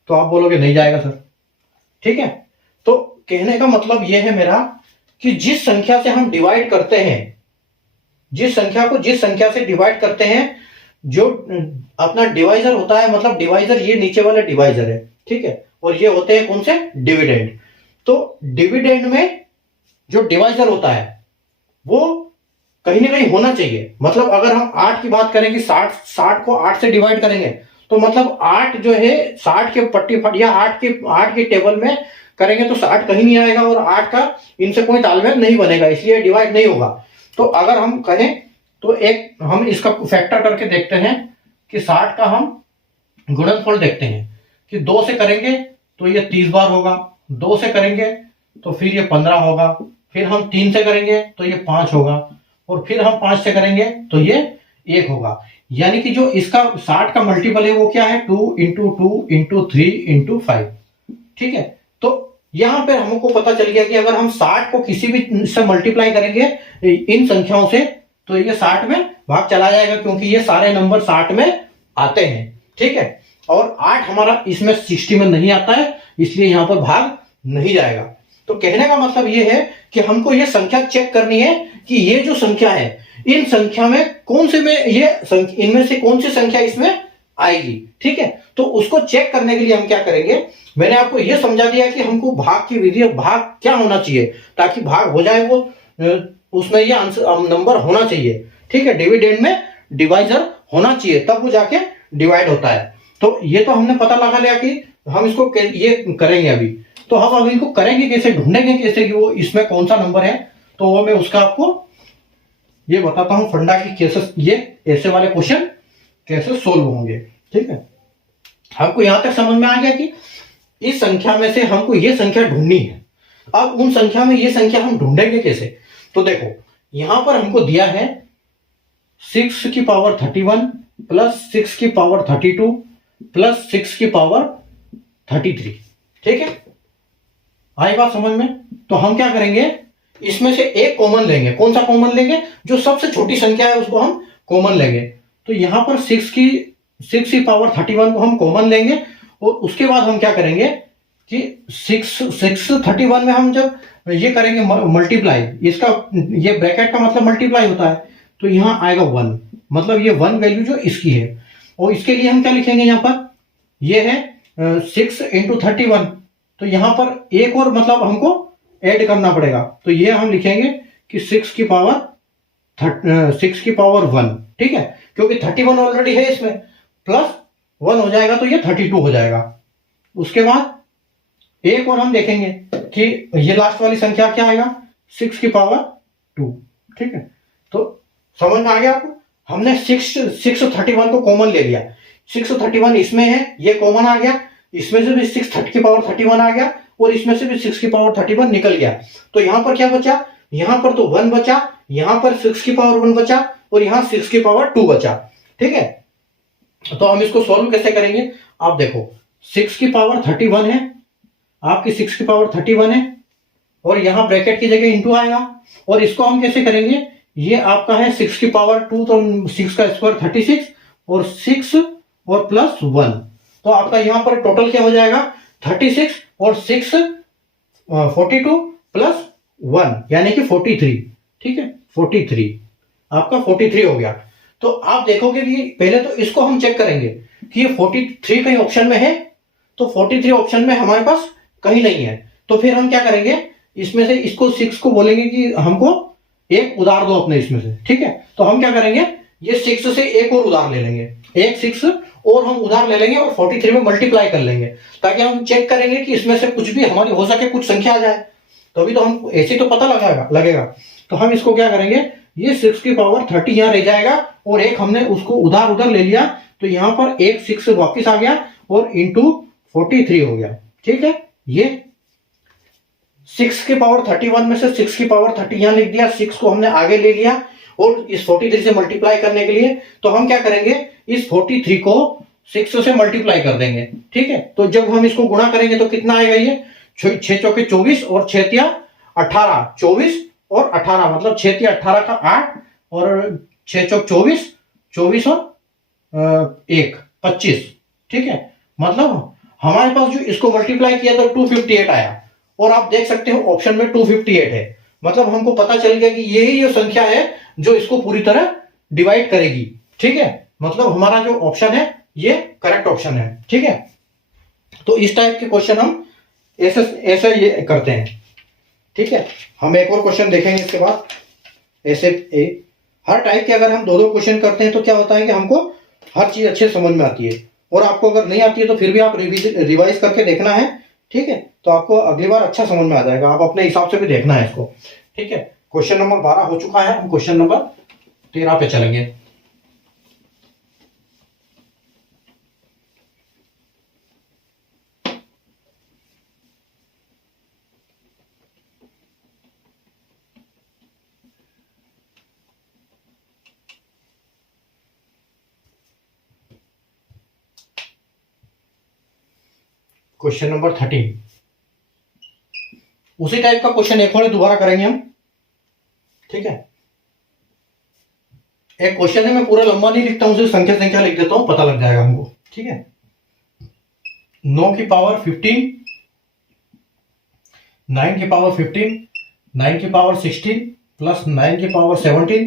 तो आप बोलोगे नहीं जाएगा सर। ठीक है, तो कहने का मतलब यह है मेरा कि जिस संख्या से हम डिवाइड करते हैं, जिस संख्या से डिवाइड करते हैं, जो अपना डिवाइजर होता है, मतलब डिवाइजर ये नीचे वाला डिवाइजर है। ठीक है, और ये होते हैं कौन से, डिविडेंड। तो डिविडेंड में जो डिवाइजर होता है वो कहीं ना कहीं होना चाहिए। मतलब अगर हम 8 की बात करें कि 60 को 8 से डिवाइड करेंगे तो मतलब 8 जो है 60 के पट्टी फट या 8 के टेबल में करेंगे तो 60 कहीं नहीं आएगा और 8 का इनसे कोई तालमेल नहीं बनेगा, इसलिए डिवाइड नहीं होगा। तो अगर हम कहें तो एक हम इसका फैक्टर करके देखते हैं कि 60 का हम गुणनफल देखते हैं कि 2 से करेंगे तो ये 30 बार होगा, 2 से करेंगे तो फिर ये 15 होगा, फिर हम 3 से करेंगे तो ये 5 होगा, और फिर हम 5 से करेंगे तो ये 1 होगा। यानी कि जो इसका 60 का मल्टीपल है वो क्या है, 2 इंटू 2 इंटू 3 इंटू 5। ठीक है, तो यहां पर हमको पता चल गया कि अगर हम 60 को किसी भी से मल्टीप्लाई करेंगे इन संख्याओं से तो ये 60 में भाग चला जाएगा, क्योंकि ये सारे नंबर 60 में आते हैं। ठीक है, और 8 हमारा इसमें 60 में नहीं आता है, इसलिए यहां पर भाग नहीं जाएगा। तो कहने का मतलब ये है कि हमको ये संख्या चेक करनी है कि ये जो संख्या है इन संख्या में कौन से में ये इनमें से कौन सी संख्या इसमें आएगी। ठीक है, तो उसको चेक करने के लिए हम क्या करेंगे, मैंने आपको ये समझा दिया कि हमको भाग की विधि, भाग क्या होना चाहिए ताकि भाग हो जाए, वो उसमें ये नंबर होना चाहिए। ठीक है, डिविडेंड में डिवाइजर होना चाहिए, तब वो जाके डिवाइड होता है। तो ये तो हमने पता लगा लिया कि हम इसको ये करेंगे अभी। तो हम अब इनको करेंगे कैसे, ढूंढेंगे कैसे कि वो इसमें कौन सा नंबर है, तो वो मैं उसका आपको ये बताता हूं फंडा की कैसे ये ऐसे वाले क्वेश्चन कैसे सोल्व होंगे। ठीक है, हमको यहां तक समझ में आ गया कि इस संख्या में से हमको ये संख्या ढूंढनी है। अब उन संख्या में ये संख्या हम ढूंढेंगे कैसे, तो देखो यहां पर हमको दिया है 6 की पावर 31 प्लस 6 की पावर 32 प्लस 6 की पावर 33। ठीक है, आई बात समझ में। तो हम क्या करेंगे, इसमें से एक कॉमन लेंगे। कौन सा कॉमन लेंगे? जो सबसे छोटी संख्या है उसको हम कॉमन लेंगे। तो यहां पर 6 की पावर 31 को हम कॉमन लेंगे और उसके बाद हम क्या करेंगे कि 631 में हम जब ये करेंगे मल्टीप्लाई, इसका ये ब्रैकेट का मतलब मल्टीप्लाई होता है, तो यहां आएगा 1, मतलब ये 1 वैल्यू जो इसकी है। और इसके लिए हम क्या लिखेंगे, यहां पर ये है 6 × 31, तो यहां पर एक और मतलब हमको ऐड करना पड़ेगा। तो ये हम लिखेंगे कि 6 की पावर 1, ठीक है, क्योंकि 31 ऑलरेडी है इसमें, प्लस 1 हो जाएगा तो ये 32 हो जाएगा। उसके बाद एक और हम देखेंगे कि ये लास्ट वाली संख्या क्या आएगा, 6 की पावर 2, ठीक है। तो समझ में आ गया आपको? हमने 631 को कॉमन ले लिया, 631 इसमें है, ये कॉमन आ गया, इसमें से भी 6 की पावर 31 आ गया और इसमें से भी 6 की पावर 31 निकल गया। तो यहां पर क्या बचा, यहां पर तो 1 बचा, यहां पर 6 की पावर 1 बचा और यहां 6 की पावर 2 बचा, ठीक है। तो हम इसको सॉल्व कैसे करेंगे, आप देखो 6 की पावर 31 है, आपकी 6 की पावर 31 है और यहां ब्रैकेट की जगह इंटू आएगा। और इसको हम कैसे करेंगे, ये आपका है 6 की पावर 2, तो 6 का स्क्वायर 36 और 6 और प्लस 1, तो आपका यहां पर टोटल क्या हो जाएगा 36 और 6 42 प्लस 1 यानी कि 43, ठीक है, 43 आपका 43 हो गया। तो आप देखोगे कि पहले तो इसको हम चेक करेंगे कि ये 43 कहीं ऑप्शन में है, तो 43 ऑप्शन में हमारे पास कहीं नहीं है। तो फिर हम क्या करेंगे, इसमें से इसको 6 को बोलेंगे कि हमको एक उधार दो अपने इसमें से, ठीक है। तो हम क्या करेंगे, ये 6 से एक और उधार ले लेंगे, एक 6 और हम उधार ले लेंगे और 43 में मल्टीप्लाई कर लेंगे, ताकि हम चेक करेंगे कि इसमें से कुछ भी हमारी हो सके, कुछ संख्या आ जाए। तो अभी तो हम ऐसे तो पता लगेगा। तो हम इसको क्या करेंगे, ये 6 की पावर 30 यहां रह जाएगा और एक हमने उसको उधर ले लिया, तो यहां पर एक 6 वापिस आ गया और इंटू 43 हो गया, ठीक है। ये 6 की पावर 31 में से 6 की पावर 30 यहां लिख दिया, 6 को हमने आगे ले लिया और इस 43 से मल्टीप्लाई करने के लिए तो हम क्या करेंगे, इस 43 को 6 से मल्टीप्लाई कर देंगे, ठीक है। तो जब हम इसको गुणा करेंगे तो कितना आएगा, ये 6 चौके 24 और 6 तिया 18, 24 और 18 मतलब 6 तिया 18 का 8 और 6 चौक 24, 24 और 1 25, ठीक है। मतलब हमारे पास जो इसको मल्टीप्लाई किया तो 258 आया और आप देख सकते हो ऑप्शन में 258 है। मतलब हमको पता चल गया कि यही जो संख्या है जो इसको पूरी तरह डिवाइड करेगी, ठीक है। मतलब हमारा जो ऑप्शन है ये करेक्ट ऑप्शन है, ठीक है। तो इस टाइप के क्वेश्चन हम ऐसे ये करते हैं, ठीक है। हम एक और क्वेश्चन देखेंगे इसके बाद। ऐसे हर टाइप के अगर हम दो क्वेश्चन करते हैं तो क्या होता है कि हमको हर चीज अच्छे समझ में आती है, और आपको अगर नहीं आती है तो फिर भी आप रिवाइज करके देखना है, ठीक है। तो आपको अगली बार अच्छा समझ में आ जाएगा, आप अपने हिसाब से भी देखना है इसको, ठीक है। क्वेश्चन नंबर 12 हो चुका है, हम क्वेश्चन नंबर 13 पे चलेंगे। क्वेश्चन नंबर 13, उसी टाइप का क्वेश्चन एक और दोबारा करेंगे हम, ठीक है। एक क्वेश्चन है, मैं पूरा लंबा नहीं लिखता हूं, सिर्फ संख्या लिख देता हूं, पता लग जाएगा हमको, ठीक है। 9 की पावर 15, 9 की पावर 15, 9 की पावर 16 प्लस 9 की पावर 17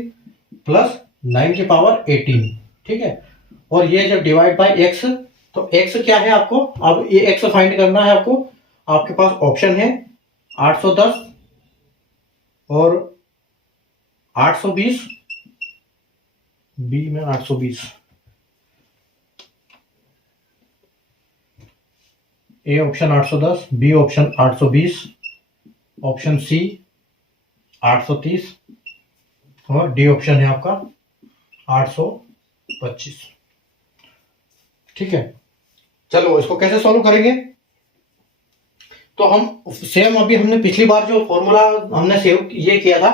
प्लस 9 की पावर 18, ठीक है। और ये जब डिवाइड बाय एक्स, तो एक्स क्या है आपको, अब ये एक्स फाइंड करना है आपको। आपके पास ऑप्शन है 810 और 820, बी में 820, A option 810, B option 820, option C 830 और डी ऑप्शन है आपका 825, ठीक है। चलो इसको कैसे सॉल्व करेंगे, तो हम सेम अभी हमने पिछली बार जो फॉर्मूला हमने सेव ये किया था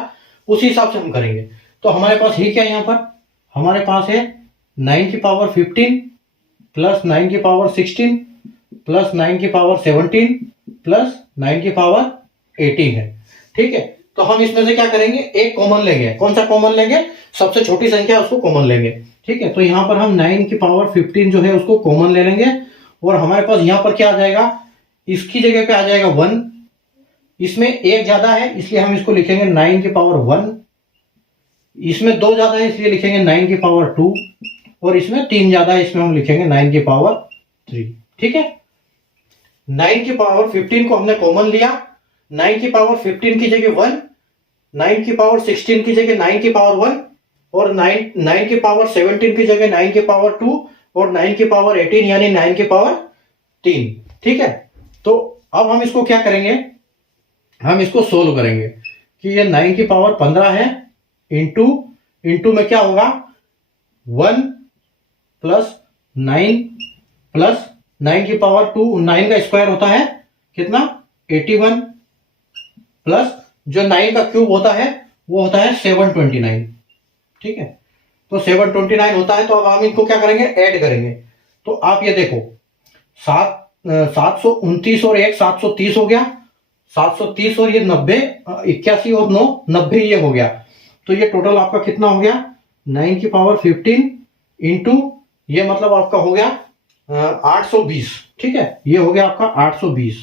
उसी हिसाब से हम करेंगे। तो हमारे पास है क्या, यहाँ पर हमारे पास है 9 की पावर 15 प्लस 9 की पावर 16 प्लस 9 की पावर 17 प्लस 9 की पावर 18 है। ठीक है, तो हम इसमें से क्या करेंगे, एक कॉमन लेंगे। कौन सा कॉमन लेंगे, सबसे छोटी संख्या उसको कॉमन लेंगे। ठीक है, तो यहाँ पर हम 9 की पावर 15 जो है उसको कॉमन ले लेंगे, और हमारे पास यहाँ पर क्या आ जाएगा, इसकी जगह पे आ जाएगा 1। इसमें एक ज्यादा है इसलिए हम इसको लिखेंगे 9 की पावर 1। इसमें 2 ज्यादा है इसलिए लिखेंगे 9 की पावर 2, और इसमें 3 ज्यादा है इसमें हम लिखेंगे 9 की पावर 3। ठीक है, 9 की पावर 15 को हमने कॉमन लिया, 9 की पावर 15 की जगह 1, 9 की पावर 16 की जगह 9 की पावर 1, और 9 की पावर 17 की जगह 9 की पावर 2, और 9 की पावर 18 यानी 9 की पावर 3। ठीक है, तो अब हम इसको क्या करेंगे, हम इसको सोल्व करेंगे कि ये 9 की पावर 15 है, इंटू में क्या होगा, 1 प्लस 9 प्लस 9 की पावर 2, 9 का स्क्वायर होता है कितना, 81, प्लस जो 9 का क्यूब होता है वो होता है 729। ठीक है, तो 729 होता है, तो अब हम इनको क्या करेंगे, ऐड करेंगे। तो आप ये देखो, 729 और 1 730 हो गया, 730 और ये 90, 81 और 9 90 ये हो गया। तो ये टोटल आपका कितना हो गया, 9 की पावर 15 इंटू ये मतलब आपका हो गया 820। ठीक है, ये हो गया आपका 820।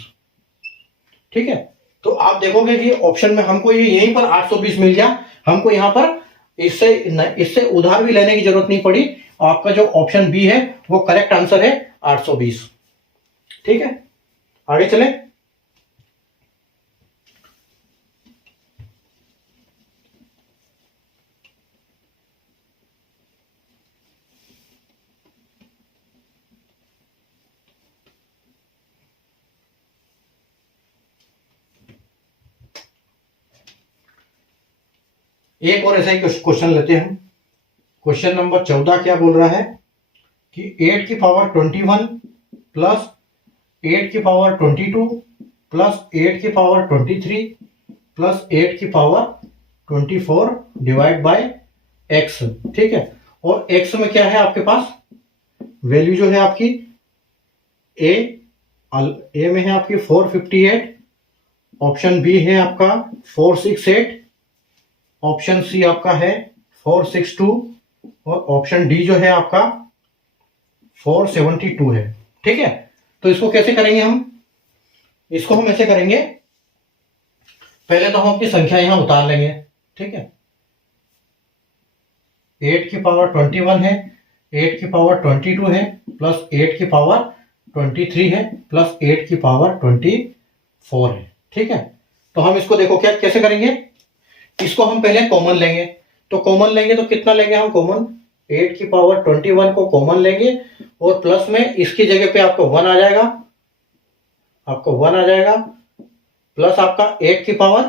ठीक है, तो आप देखोगे कि ऑप्शन में हमको ये यहीं पर 820 मिल गया, हमको यहां पर इससे उधार भी लेने की जरूरत नहीं पड़ी। आपका जो ऑप्शन बी है वो करेक्ट आंसर है 820। ठीक है, आगे चले। एक और ऐसा ही क्वेश्चन लेते हैं। क्वेश्चन नंबर 14 क्या बोल रहा है कि 8 की पावर 21 प्लस 8 की पावर 22 प्लस 8 की पावर 23 प्लस 8 की पावर 24 डिवाइड बाय एक्स। ठीक है, और एक्स में क्या है आपके पास, वैल्यू जो है आपकी ए में है आपकी 458, ऑप्शन बी है आपका 468, ऑप्शन सी आपका है 462, और ऑप्शन डी जो है आपका 472 है। ठीक है, तो इसको कैसे करेंगे हम, इसको हम ऐसे करेंगे, पहले तो हम अपनी संख्या यहां उतार लेंगे। ठीक है, 8 की पावर 21 है, 8 की पावर 22 है, प्लस 8 की पावर 23 है, प्लस 8 की पावर 24 है। ठीक है, तो हम इसको देखो क्या कैसे करेंगे, इसको हम पहले कॉमन लेंगे। तो कॉमन लेंगे तो कितना लेंगे हम कॉमन, 8 की पावर 21 को कॉमन लेंगे, और प्लस में इसकी जगह पे आपको 1 आ जाएगा, आपको 1 आ जाएगा, प्लस आपका 8 की पावर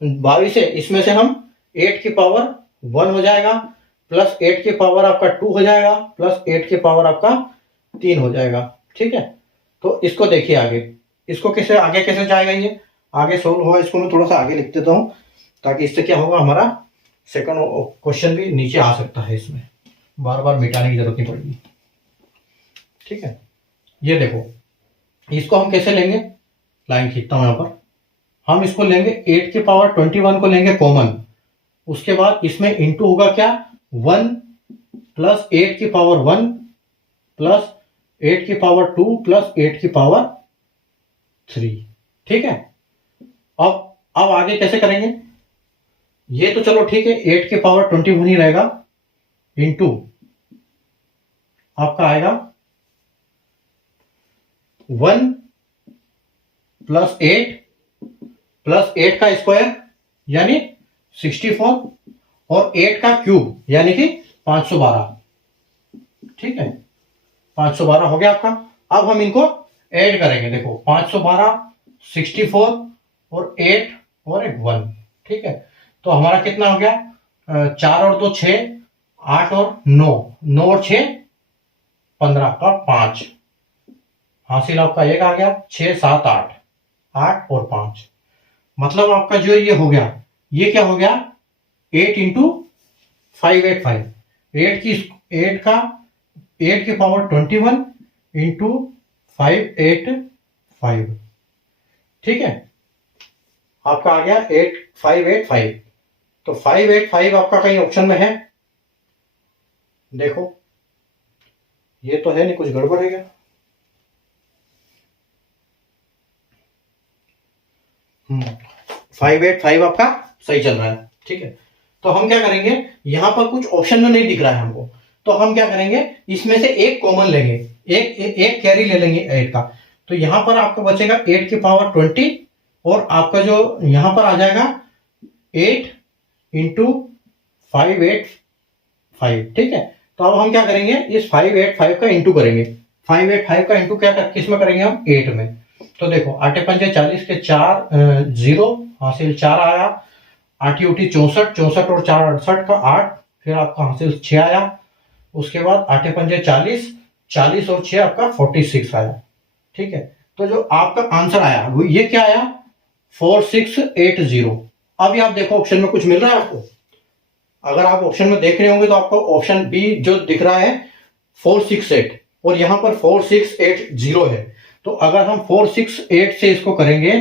22 है, इसमें से हम 8 की पावर 1 हो जाएगा, प्लस 8 की पावर आपका 2 हो जाएगा, प्लस 8 की पावर आपका 3 हो जाएगा। ठीक है, तो इसको देखिए आगे, इसको कैसे आगे कैसे जाएगा, ये आगे सोल्व होगा। इसको मैं थोड़ा सा आगे लिख देता हूं, ताकि इससे क्या होगा, हमारा सेकंड क्वेश्चन भी नीचे आ सकता है, इसमें बार बार मिटाने की जरूरत नहीं पड़ेगी। ठीक है, ये देखो, इसको हम कैसे लेंगे, लाइन खींचता हूं यहां पर, हम इसको लेंगे 8 की पावर 21 को लेंगे कॉमन, उसके बाद इसमें इंटू होगा क्या, 1 प्लस 8 की पावर 1 प्लस 8 की पावर 2 प्लस 8 की पावर 3। ठीक है, अब आगे कैसे करेंगे, ये तो चलो ठीक है, 8 की पावर 21 ही रहेगा, इंटू आपका आएगा 1 प्लस 8 का स्क्वायर यानी 64, और 8 का क्यूब यानी कि 512। ठीक है, 512 हो गया आपका। अब हम इनको ऐड करेंगे, देखो 512, 64 और 8 और एक 1। ठीक है, तो हमारा कितना हो गया, 4 और 2 6, 8 और 9, 9 और 6 15 का 5, हासिल आपका एक आ गया, 6 7 8, 8 और 5, मतलब आपका जो ये हो गया, ये क्या हो गया, 8 इंटू 585, 8 की पावर 21 इंटू 585। ठीक है, आपका आ गया 8585। तो 585 आपका कहीं ऑप्शन में है? देखो ये तो है नहीं, कुछ गड़बड़ है क्या? हम्म 585 आपका सही चल रहा है, ठीक है। तो हम क्या करेंगे, यहां पर कुछ ऑप्शन में नहीं दिख रहा है हमको, तो हम क्या करेंगे, इसमें से एक कॉमन लेंगे, एक कैरी ले लेंगे 8 का। तो यहां पर आपका बचेगा 8 की पावर 20, और आपका जो यहां पर आ जाएगा 8 इंटू 585, ठीक है। तो अब हम क्या करेंगे, इस 585 का इंटू करेंगे। 585 का इंटू क्या किस में करेंगे हम, 8 में। तो देखो 8 पंजे 40 के 4 0 हासिल 4 आया, 8 उठी 64, 64 और 4 68 का 8, फिर आपका हासिल 6 आया। उसके बाद 8 पंजे 40, 40 और 6 आपका 46 आया, ठीक है। तो जो आपका आंसर आया वो ये क्या आया, 4680। अभी आप देखो ऑप्शन में कुछ मिल रहा है आपको? अगर आप ऑप्शन में देख रहे होंगे तो आपको ऑप्शन बी जो दिख रहा है 468, और यहां पर 4680 है। तो अगर हम 468 से इसको करेंगे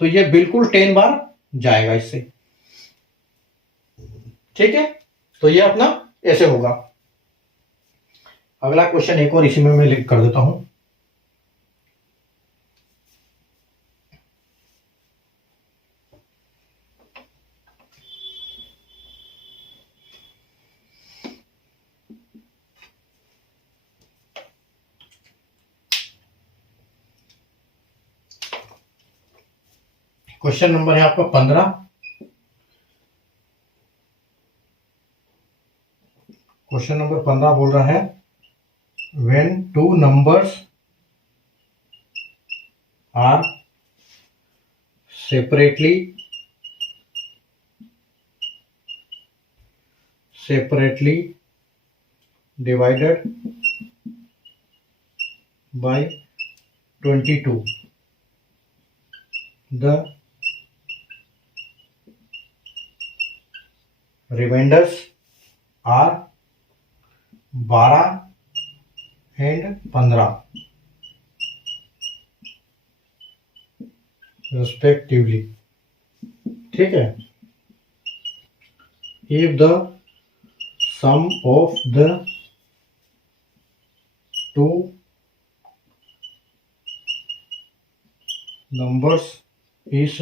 तो ये बिल्कुल 10 बार जाएगा इससे, ठीक है। तो ये अपना ऐसे होगा। अगला क्वेश्चन एक और इसी में मैं लिख कर देता हूं। क्वेश्चन नंबर है आपका 15। क्वेश्चन नंबर 15 बोल रहा है, when two numbers are separately divided by 22, the remainders are 12 and 15 respectively, ठीक है। if the sum of the two numbers is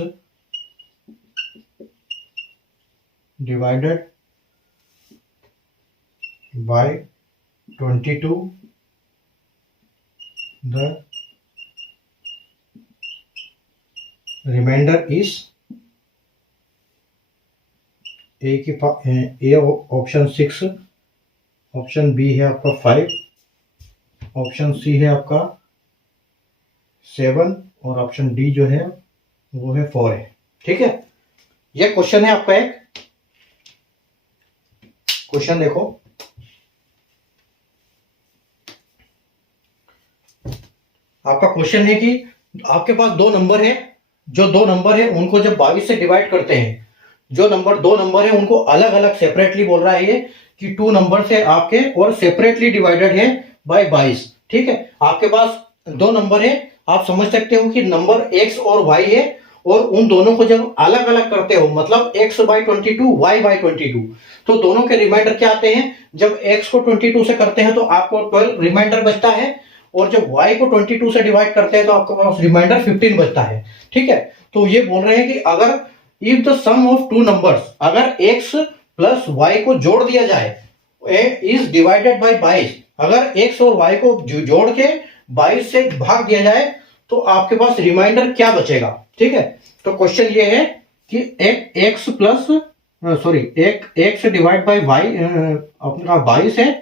divided by 22, the remainder is A option 6, option B है आपका 5, option C है आपका 7, और option D जो है वो है 4 है, ठीक है। ये क्वेश्चन है आपका एक। क्वेश्चन देखो, आपका क्वेश्चन है कि आपके पास दो नंबर है, जो दो नंबर है उनको जब 22 से डिवाइड करते हैं, जो दो नंबर है उनको अलग अलग सेपरेटली बोल रहा है ये कि टू नंबर से आपके और सेपरेटली डिवाइडेड है बाय 22, ठीक है। आपके पास दो नंबर है, आप समझ सकते हो कि नंबर x और y है, और उन दोनों को जब अलग अलग करते हो मतलब x बाई 22, y बाई 22, तो दोनों के रिमाइंडर क्या आते हैं। जब x को 22 से करते हैं तो आपको 12 रिमाइंडर बचता है, और जब y को 22 से डिवाइड करते हैं तो आपके पास रिमाइंडर 15 बचता है, ठीक है। तो ये बोल रहे हैं कि अगर if the sum of two numbers, अगर x प्लस y को जोड़ दिया जाए इज डिवाइडेड बाय 22, अगर x और y को जोड़ के 22 से भाग दिया जाए तो आपके पास रिमाइंडर क्या बचेगा, ठीक है। तो क्वेश्चन ये है कि x plus sorry x divide by y अपना 22 है,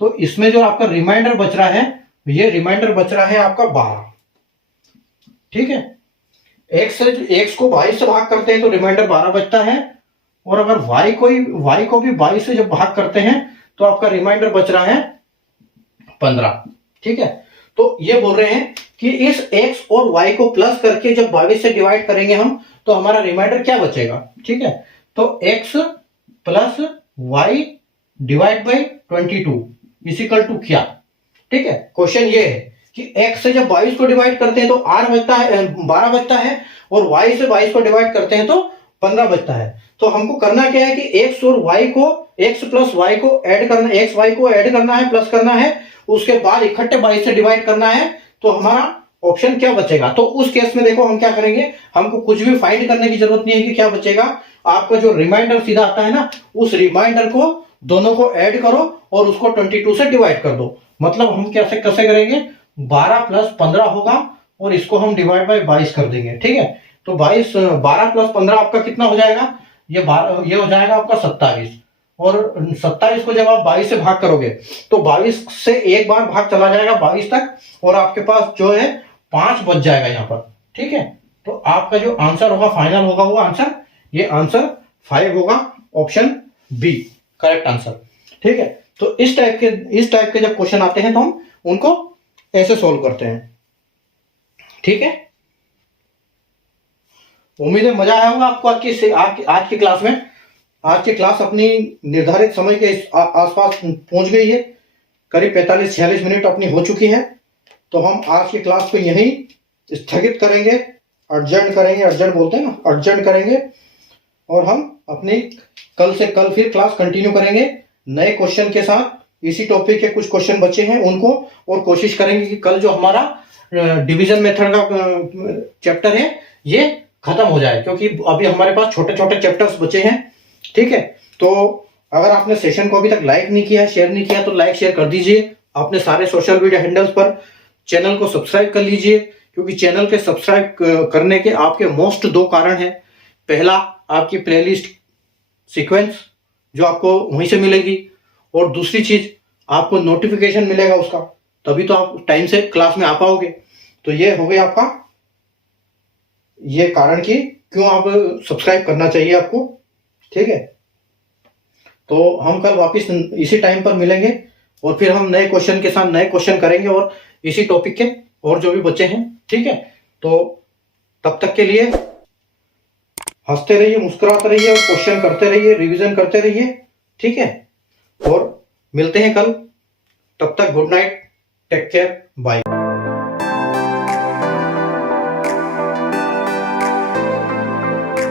तो इसमें जो आपका रिमाइंडर बच रहा है, ये रिमाइंडर बच रहा है आपका 12, ठीक है। x को 22 से भाग करते हैं तो रिमाइंडर 12 बचता है, और अगर y को भी 22 से जब भाग करते हैं तो आपका रिमाइंडर बच रहा है 15, ठीक है। तो ये बोल रहे हैं कि इस x और y को प्लस करके जब 22 से डिवाइड करेंगे हम तो हमारा रिमाइंडर क्या बचेगा, ठीक है। तो x plus y divide by 22 is equal to क्या, ठीक है। क्वेश्चन ये है कि x से जब 22 को डिवाइड करते हैं तो r बचता है 12 बचता है, और y से 22 को डिवाइड करते हैं तो 15 बचता है। तो हमको करना क्या है कि x और y को, x प्लस y को ऐड करना, x y को ऐड करना है, प्लस करना है, उसके बाद इकट्ठे 22 से डिवाइड करना है। तो हमारा ऑप्शन क्या बचेगा? तो उस केस में देखो हम क्या करेंगे, हमको कुछ भी फाइंड करने की जरूरत नहीं है कि क्या बचेगा। आपका जो रिमाइंडर सीधा आता है ना, उस रिमाइंडर को दोनों को ऐड करो और उसको 22 से डिवाइड कर दो। मतलब हम कैसे कैसे करेंगे, 12 प्लस 15 होगा और इसको हम डिवाइड बाय 22 कर देंगे। ठीक है, तो 12 प्लस 15 आपका कितना हो जाएगा, ये हो जाएगा आपका 27। और 27 को जब आप 22 से भाग करोगे तो 22 से एक बार भाग चला जाएगा 22 तक, और आपके पास जो है 5 बच जाएगा यहाँ पर। ठीक है, तो आपका जो आंसर होगा फाइनल होगा वो आंसर, ये आंसर 5 होगा, ऑप्शन बी करेक्ट आंसर। ठीक है, तो इस टाइप के जब क्वेश्चन आते हैं तो हम उनको ऐसे सॉल्व करते हैं। ठीक है, उम्मीद है मजा आया होगा आपको आज की क्लास में। आज की क्लास अपनी निर्धारित समय के आसपास पहुंच गई है, करीब 45-46 मिनट अपनी हो चुकी है। तो हम आज की क्लास को यहीं स्थगित करेंगे, अर्जेंट बोलते हैं ना, अर्जेंट करेंगे, और हम अपनी कल फिर क्लास कंटिन्यू करेंगे नए क्वेश्चन के साथ। इसी टॉपिक के कुछ क्वेश्चन बचे हैं उनको, और कोशिश करेंगे कि कल जो हमारा डिवीजन मेथड का चैप्टर है ये खत्म हो जाए, क्योंकि अभी हमारे पास छोटे छोटे चैप्टर्स बचे हैं। ठीक है, तो अगर आपने सेशन को अभी तक लाइक नहीं किया, शेयर नहीं किया, तो लाइक शेयर कर दीजिए अपने सारे सोशल मीडिया हैंडल्स पर। चैनल को सब्सक्राइब कर लीजिए, क्योंकि चैनल के सब्सक्राइब करने के आपके मोस्ट 2 कारण हैं। पहला, आपकी प्लेलिस्ट सीक्वेंस जो आपको वहीं से मिलेगी, और दूसरी चीज आपको नोटिफिकेशन मिलेगा उसका, तभी तो आप टाइम से क्लास में आ पाओगे। तो ये हो गया आपका ये कारण कि क्यों आप सब्सक्राइब करना चाहिए आपको। ठीक है, तो हम कल वापस इसी टाइम पर मिलेंगे, और फिर हम नए क्वेश्चन के साथ नए क्वेश्चन करेंगे, और इसी टॉपिक के और जो भी बच्चे हैं। ठीक है, तो तब तक के लिए हंसते रहिए, मुस्कुराते रहिए, और क्वेश्चन करते रहिए, रिवीजन करते रहिए। ठीक है, और मिलते हैं कल, तब तक good night, take care, bye.